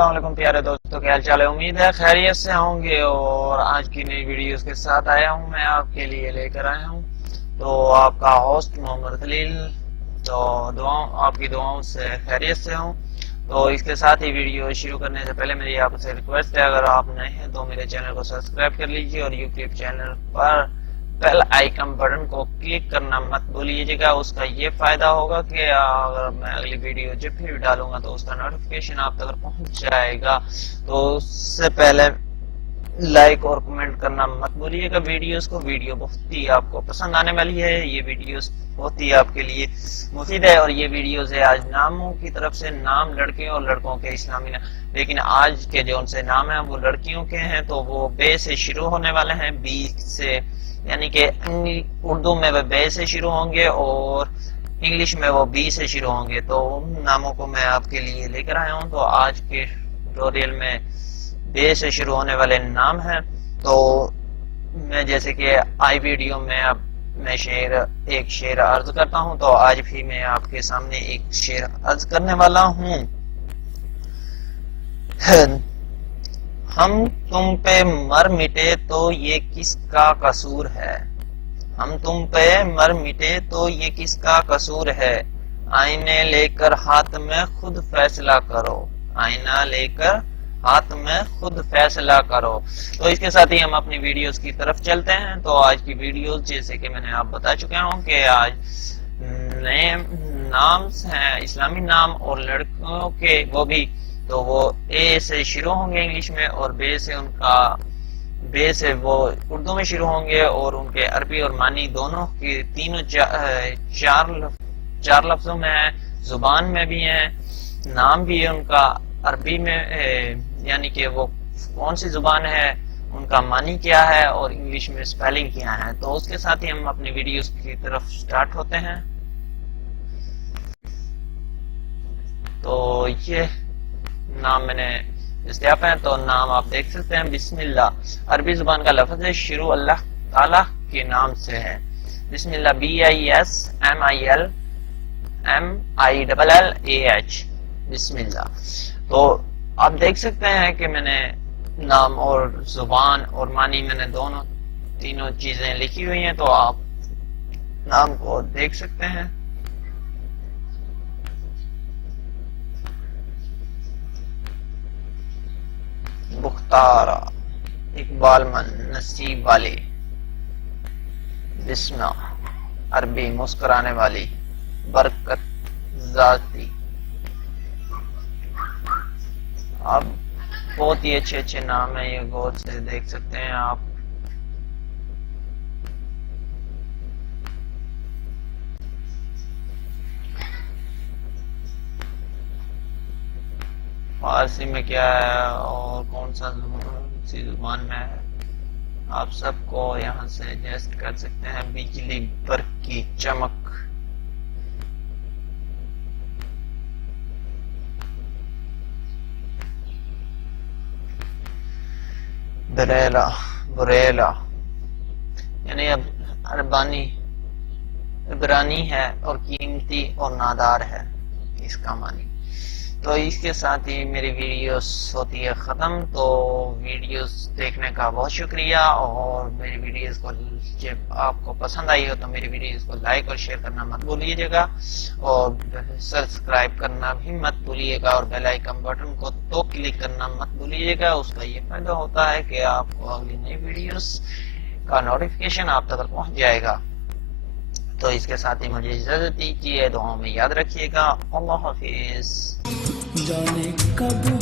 अस्सलाम वालेकुम प्यारे दोस्तों, क्या हाल चाल है। उम्मीद है खैरियत से होंगे। और आज की नई वीडियोस के साथ आया हूं, मैं आपके लिए लेकर आया हूं तो आपका होस्ट मोहम्मद खलील। तो आपकी दुआओं से खैरियत से हूं। तो इसके साथ ही वीडियो शुरू करने से पहले मेरी आपसे रिक्वेस्ट है, अगर आप नए हैं तो मेरे चैनल को सब्सक्राइब कर लीजिए और यूट्यूब चैनल पर बेल आइकन बटन को क्लिक करना मत भूलिएगा। उसका ये फायदा होगा कि अगर मैं अगली वीडियो जब भी डालूंगा तो उसका नोटिफिकेशन आप तक पहुंच जाएगा। तो उससे पहले लाइक और कमेंट करना मत भूलिएगा वीडियोस को। वीडियो बहुत ही आपको पसंद आने वाली है, ये वीडियोस बहुत ही आपके लिए मुफीद है। और ये वीडियोस है आज नामों की तरफ से, नाम लड़कियों और लड़कों के इस्लामी नाम, लेकिन आज के जो उनसे नाम है वो लड़कियों के हैं। तो वो बे से शुरू होने वाले हैं, बी से, यानी कि उर्दू में वो बे से शुरू होंगे और इंग्लिश में वो बी से शुरू होंगे। तो उन नामों को मैं आपके लिए लेकर आया हूँ। तो आज के ट्यूटोरियल में बे से शुरू होने वाले नाम हैं। तो मैं जैसे कि आई वीडियो में अब मैं एक शेर अर्ज करता हूँ, तो आज भी मैं आपके सामने एक शेर अर्ज करने वाला हूँ। हम तुम पे मर मिटे तो ये किसका कसूर है। हम तुम पे मर मिटे तो ये किसका कसूर है। आईने लेकर हाथ में खुद फैसला करो। आईना लेकर हाथ में खुद फैसला करो। तो इसके साथ ही हम अपनी वीडियोस की तरफ चलते हैं। तो आज की वीडियोस जैसे कि मैंने आप बता चुके हूँ कि आज नए नाम हैं, इस्लामी नाम, और लड़कों के वो भी, तो वो ए से शुरू होंगे इंग्लिश में, और बे से वो उर्दू में शुरू होंगे। और उनके अरबी और मानी दोनों की तीनों चार लफ्जों में है, जुबान में भी है, नाम भी है उनका अरबी में, यानी कि वो कौन सी जुबान है, उनका मानी क्या है, और इंग्लिश में स्पेलिंग क्या है। तो उसके साथ ही हम अपनी वीडियोस की तरफ स्टार्ट होते हैं। तो ये नाम मैंने दस्तयाब है, तो नाम आप देख सकते हैं। बिस्मिल्लाह अरबी जुबान का लफ्ज है, शुरू अल्लाह ताला के नाम से है। बिस्मिल्लाह, BISMILLAH, बिस्मिल्लाह। तो आप देख सकते हैं कि मैंने नाम और जुबान और मानी मैंने तीनों चीजें लिखी हुई हैं। तो आप नाम को देख सकते हैं। बुख्तारा, इकबाल मन, नसीब वाली। बिस्मा अरबी मुस्कुराने वाली, बरकत जाती। अब बहुत ही अच्छे अच्छे नाम है, ये गौर से देख सकते हैं आप। फारसी में क्या है और कौन सी जुबान में है, आप सबको यहाँ से एडजस्ट कर सकते हैं। बिजली बर्फ की चमक, बरेला, बुरेला, यानी अब इब्रानी है और कीमती और नादार है इसका मानी। तो इसके साथ ही मेरी वीडियोस होती है ख़त्म। तो वीडियोस देखने का बहुत शुक्रिया। और मेरी वीडियोस को जब आपको पसंद आई हो तो मेरी वीडियोस को लाइक और शेयर करना मत भूलिएगा, और सब्सक्राइब करना भी मत भूलिएगा, और बेल आइकन बटन को तो क्लिक करना मत भूलिएगा। उसका ये फायदा होता है कि आपको अगली नई वीडियोस का नोटिफिकेशन आप तक पहुंच जाएगा। तो इसके साथ ही मुझे इजाजत दीजिए, दुआओं में याद रखिएगा। अल्लाह हाफिज। जाने कब